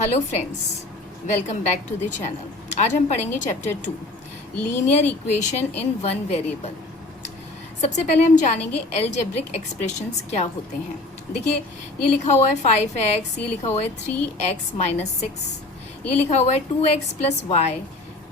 Hello friends, welcome back to the channel. आज हम पढ़ेंगे chapter 2 linear equation in one variable. सबसे पहले हम जानेंगे अलजेब्रिक एक्सप्रेशंस क्या होते हैं। देखिए, ये लिखा हुआ है 5x, ये लिखा हुआ है 3x माइनस 6, ये लिखा हुआ है 2x प्लस वाई,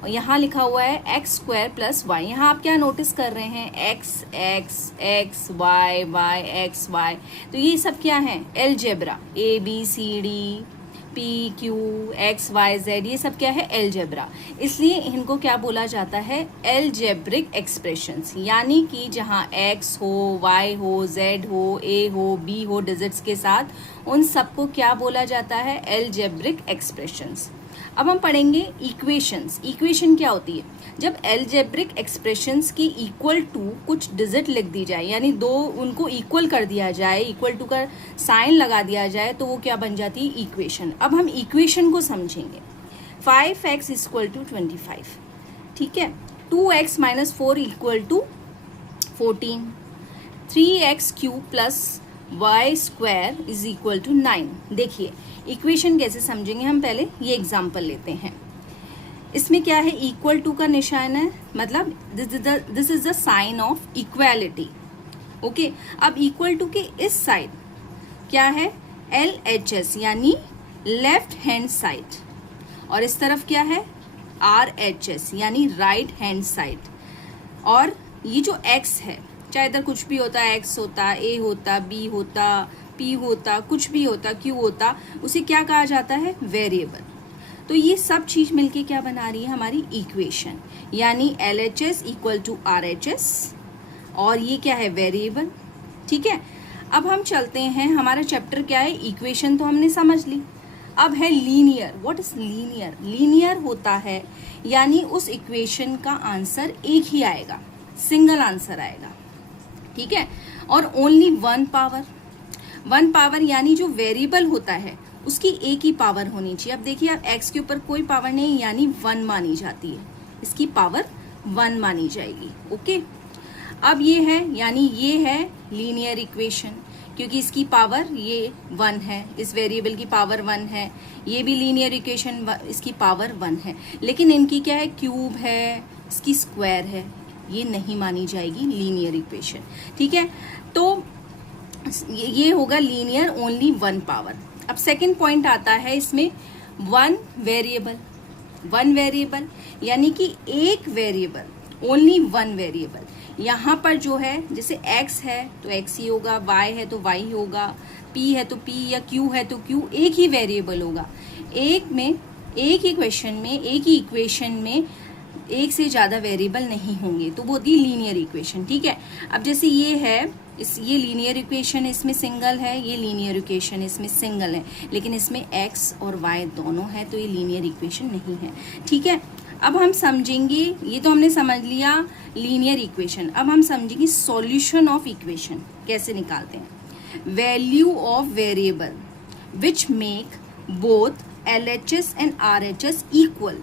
और यहाँ लिखा हुआ है एक्स स्क्वायर प्लस वाई। यहाँ आप क्या नोटिस कर रहे हैं? X x x y y x y. तो ये सब क्या है? Algebra. A b c d p q x y z, ये सब क्या है? अलजेब्रा। इसलिए इनको क्या बोला जाता है? Algebraic expressions. यानी कि जहाँ एक्स हो, वाई हो, जेड हो, ए हो, बी हो डिजिट्स के साथ, उन सबको क्या बोला जाता है? Algebraic expressions. अब हम पढ़ेंगे इक्वेशंस। इक्वेशन क्या होती है? जब अलजेब्रिक एक्सप्रेशंस की इक्वल टू कुछ डिजिट लिख दी जाए, यानी दो उनको इक्वल कर दिया जाए, इक्वल टू का साइन लगा दिया जाए, तो वो क्या बन जाती है? इक्वेशन। अब हम इक्वेशन को समझेंगे। 5x इक्वल टू 25, ठीक है। 2x minus 4 equal to 14, 3x cube plus y square is equal to 9। देखिए इक्वेशन कैसे समझेंगे हम, पहले ये एग्जाम्पल लेते हैं। इसमें क्या है? इक्वल टू का निशान है, मतलब this is the sign of equality. Okay, अब इक्वल टू के इस साइड क्या है? LHS यानी लेफ्ट हैंड साइड, और इस तरफ क्या है? RHS यानी राइट हैंड साइड। और ये जो x है, चाहे इधर कुछ भी होता, x होता, a होता, b होता, p होता, कुछ भी होता, q होता, उसे क्या कहा जाता है? वेरिएबल। तो ये सब चीज मिलके क्या बना रही है? हमारी इक्वेशन। यानी LHS इक्वल टू RHS, और ये क्या है? वेरिएबल। ठीक है, अब हम चलते हैं। हमारा चैप्टर क्या है? इक्वेशन तो हमने समझ ली। अब है linear. What is linear? Linear होता है यानी उस इक्वेशन का आंसर एक ही आएगा, सिंगल आंसर आएगा, ठीक है। और ओनली वन पावर यानी जो वेरिएबल होता है उसकी एक ही पावर होनी चाहिए। अब देखिए, आप x के ऊपर कोई पावर नहीं, यानी 1 मानी जाती है, इसकी पावर 1 मानी जाएगी। ओके, अब ये है, यानी ये है लीनियर इक्वेशन, क्योंकि इसकी पावर ये 1 है, इस वेरिएबल की पावर 1 है। ये भी लीनियर इक्वेशन, इसकी पावर 1 है। लेकिन इनकी क्या है? क्यूब है, इसकी स्क्वायर है, ये नहीं मानी जाएगी लीनियर इक्वेशन, ठीक है। तो ये होगा लीनियर ओनली 1 पावर। अब सेकंड पॉइंट आता है इसमें, वन वेरिएबल यानी कि एक वेरिएबल, ओनली वन वेरिएबल। यहाँ पर जो है, जैसे x है तो x ही होगा, y है तो y ही होगा, p है तो p, या q है तो q, एक ही वेरिएबल होगा। एक ही क्वेश्चन में, एक ही इक्वेशन में एक से ज्यादा वेरिएबल नहीं होंगे, तो वो होती है लीनियर इक्वेशन, ठीक है। अब जैसे ये है, ये लीनियर इक्वेशन इसमें सिंगल है, ये लीनियर इक्वेशन इसमें सिंगल है, लेकिन इसमें x और y दोनों है, तो ये लीनियर इक्वेशन नहीं है, ठीक है। अब हम समझेंगे, ये तो हमने समझ लिया लीनियर इक्वेशन। अब हम समझेंगे सॉल्यूशन ऑफ इक्वेशन कैसे निकालते हैं। Value of variable which make both LHS and RHS equal.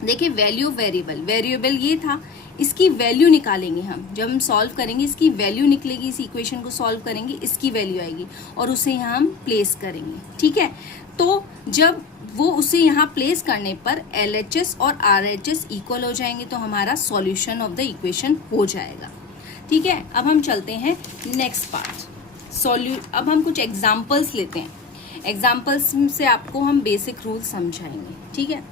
देखिए, वैल्यू ऑफ वेरिएबल ये था, इसकी वैल्यू निकालेंगे हम। जब हम सॉल्व करेंगे, इसकी वैल्यू निकलेगी, इस इक्वेशन को सॉल्व करेंगे, इसकी वैल्यू आएगी और उसे यहाँ हम प्लेस करेंगे, ठीक है। तो जब वो उसे यहाँ प्लेस करने पर LHS और RHS इक्वल हो जाएंगे, तो हमारा सॉल्यूशन ऑफ द इक्वेशन हो जाएगा, ठीक है। अब हम चलते हैं नेक्स्ट पार्ट, अब हम कुछ एग्जाम्पल्स लेते हैं। एग्जाम्पल्स से आपको हम बेसिक रूल समझाएंगे, ठीक है।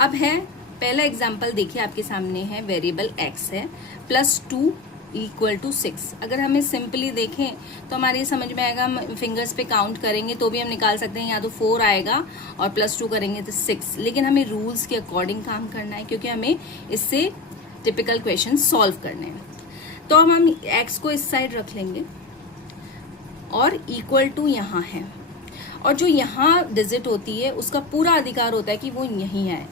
अब है पहला एग्जाम्पल, देखिए आपके सामने है, वेरिएबल x है, +2 इक्वल टू 6। अगर हमें सिंपली देखें तो हमारे समझ में आएगा, हम फिंगर्स पे काउंट करेंगे तो भी हम निकाल सकते हैं, या तो 4 आएगा और +2 करेंगे तो 6। लेकिन हमें रूल्स के अकॉर्डिंग काम करना है, क्योंकि हमें इससे टिपिकल क्वेश्चन सॉल्व करने हैं। तो अब हम x को इस साइड रख लेंगे और इक्वल टू यहाँ है, और जो यहाँ डिजिट होती है उसका पूरा अधिकार होता है कि वो यहीं आए।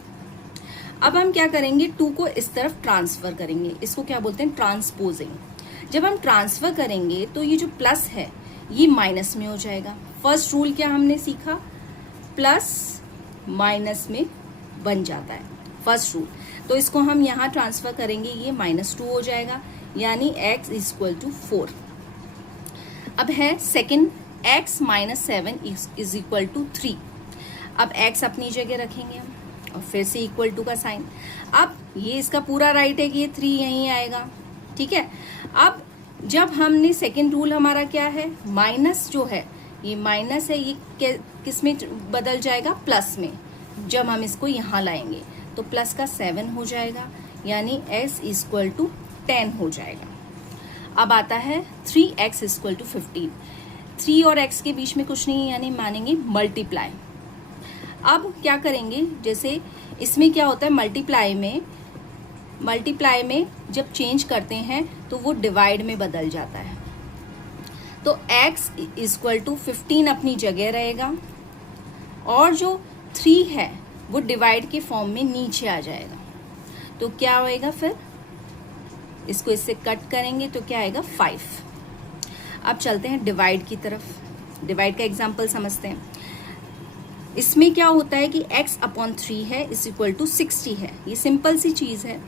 अब हम क्या करेंगे? 2 को इस तरफ ट्रांसफर करेंगे, इसको क्या बोलते हैं? ट्रांसपोजिंग। जब हम ट्रांसफर करेंगे तो ये जो प्लस है ये माइनस में हो जाएगा। फर्स्ट रूल क्या हमने सीखा? प्लस माइनस में बन जाता है, फर्स्ट रूल। तो इसको हम यहाँ ट्रांसफर करेंगे, ये -2 हो जाएगा, यानी x इक्वल टू 4। अब है second, x -7 is equal to 3। अब x अपनी जगह रखेंगे हम और फिर से इक्वल टू का साइन। अब ये इसका पूरा राइट है कि ये 3 यहीं आएगा, ठीक है। अब जब हमने सेकेंड रूल हमारा क्या है, माइनस जो है ये माइनस है, ये किस में बदल जाएगा, प्लस में। जब हम इसको यहाँ लाएंगे तो प्लस का 7 हो जाएगा, यानी x इक्वल टू 10 हो जाएगा। अब आता है 3x इक्वल टू 15। 3 और x के बीच में कुछ नहीं, यानी मानेंगे मल्टीप्लाई। अब क्या करेंगे, जैसे इसमें क्या होता है, मल्टीप्लाई में जब चेंज करते हैं तो वो डिवाइड में बदल जाता है। तो x इक्वल टू 15 अपनी जगह रहेगा और जो 3 है वो डिवाइड के फॉर्म में नीचे आ जाएगा। तो क्या होएगा, फिर इसको इससे कट करेंगे तो क्या आएगा, 5। अब चलते हैं डिवाइड की तरफ। डिवाइड का एग्जाम्पल समझते हैं। इसमें क्या होता है कि x अपॉन 3 है इस इक्वल टू 60 है। ये सिंपल सी चीज़ है।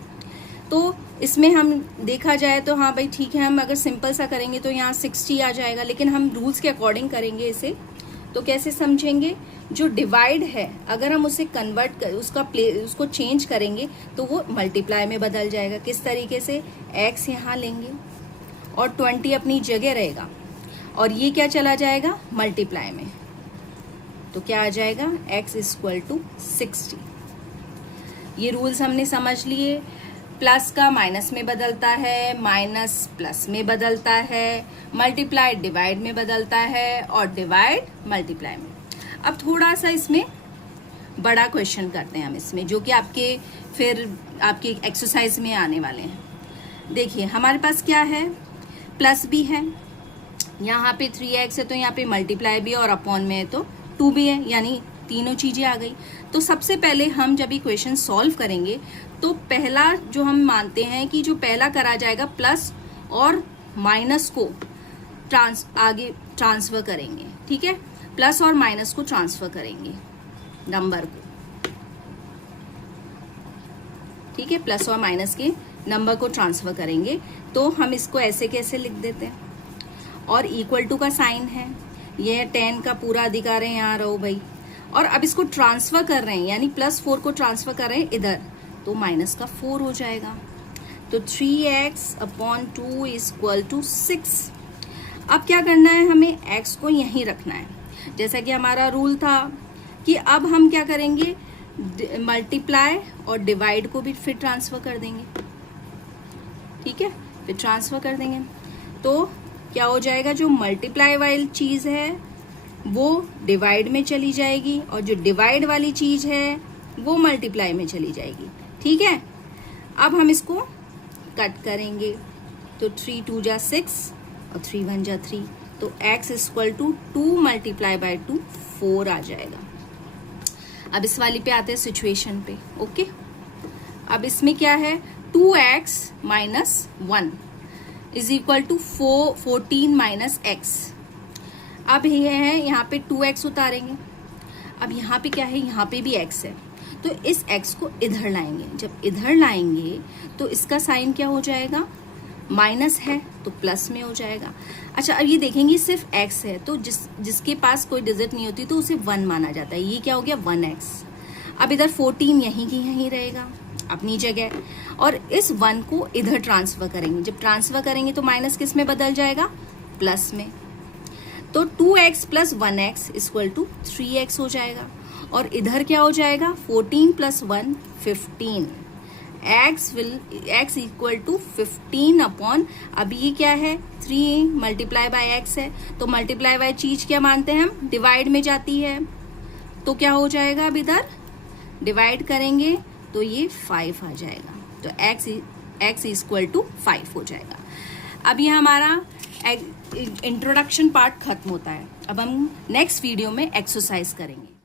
तो इसमें हम देखा जाए तो हाँ भाई ठीक है, हम अगर सिंपल सा करेंगे तो यहाँ 60 आ जाएगा, लेकिन हम रूल्स के अकॉर्डिंग करेंगे इसे। तो कैसे समझेंगे, जो डिवाइड है अगर हम उसे कन्वर्ट कर उसको चेंज करेंगे तो वो मल्टीप्लाई में बदल जाएगा। किस तरीके से, x यहाँ लेंगे और 20 अपनी जगह रहेगा और ये क्या चला जाएगा, मल्टीप्लाई में। तो क्या आ जाएगा, x इक्वल टू 60। ये रूल्स हमने समझ लिए। प्लस का माइनस में बदलता है, माइनस प्लस में बदलता है, मल्टीप्लाई डिवाइड में बदलता है और डिवाइड मल्टीप्लाई में। अब थोड़ा सा इसमें बड़ा क्वेश्चन करते हैं हम इसमें, जो कि आपके एक्सरसाइज में आने वाले हैं। देखिए हमारे पास क्या है, प्लस भी है, यहाँ पे 3x है तो यहाँ पे मल्टीप्लाई भी है और अपॉन में है तो 2 भी है, यानी तीनों चीज़ें आ गई। तो सबसे पहले हम जब इक्वेशन सॉल्व करेंगे तो पहला जो हम मानते हैं कि जो पहला करा जाएगा, प्लस और माइनस को आगे ट्रांसफ़र करेंगे, ठीक है। प्लस और माइनस को ट्रांसफ़र करेंगे नंबर को, ठीक है। प्लस और माइनस के नंबर को ट्रांसफ़र करेंगे तो हम इसको ऐसे कैसे लिख देते हैं, और इक्वल टू का साइन है, ये 10 का पूरा अधिकार है, यहाँ रहो भाई। और अब इसको ट्रांसफ़र कर रहे हैं, यानी +4 को ट्रांसफ़र कर रहे हैं इधर, तो माइनस का 4 हो जाएगा। तो 3x अपॉन 2 इक्वल टू 6। अब क्या करना है, हमें x को यहीं रखना है, जैसा कि हमारा रूल था कि अब हम क्या करेंगे, मल्टीप्लाई और डिवाइड को भी फिर ट्रांसफ़र कर देंगे, ठीक है। फिर ट्रांसफ़र कर देंगे तो क्या हो जाएगा, जो मल्टीप्लाई वाली चीज़ है वो डिवाइड में चली जाएगी और जो डिवाइड वाली चीज़ है वो मल्टीप्लाई में चली जाएगी, ठीक है। अब हम इसको कट करेंगे तो 3 2 जा 6 और 3 1 जा 3, तो x equal to 2 multiply by 2 4 आ जाएगा। अब इस वाली पे आते हैं सिचुएशन पे, ओके। अब इसमें क्या है, 2x minus 1 is equal to 14 minus x। अब ये है, यहाँ पे 2x उतारेंगे। अब यहाँ पे क्या है, यहाँ पे भी x है, तो इस x को इधर लाएंगे। जब इधर लाएंगे तो इसका साइन क्या हो जाएगा, माइनस है तो प्लस में हो जाएगा। अच्छा, अब ये देखेंगे सिर्फ x है, तो जिसके पास कोई डिजिट नहीं होती तो उसे 1 माना जाता है। ये क्या हो गया, 1x। अब इधर 14 यहीं की यहीं रहेगा अपनी जगह, और इस 1 को इधर ट्रांसफ़र करेंगे। जब ट्रांसफ़र करेंगे तो माइनस किस में बदल जाएगा, प्लस में। तो 2x plus 1x equal to 3x हो जाएगा, और इधर क्या हो जाएगा, 14 plus 1 15। x equal to 15 upon, अब ये क्या है, 3 मल्टीप्लाई बाय x है, तो मल्टीप्लाई बाय चीज़ क्या मानते हैं हम, डिवाइड में जाती है। तो क्या हो जाएगा, अब इधर डिवाइड करेंगे तो ये 5 आ जाएगा, तो x इक्वल टू 5 हो जाएगा। अब ये हमारा इंट्रोडक्शन पार्ट खत्म होता है। अब हम नेक्स्ट वीडियो में एक्सरसाइज करेंगे।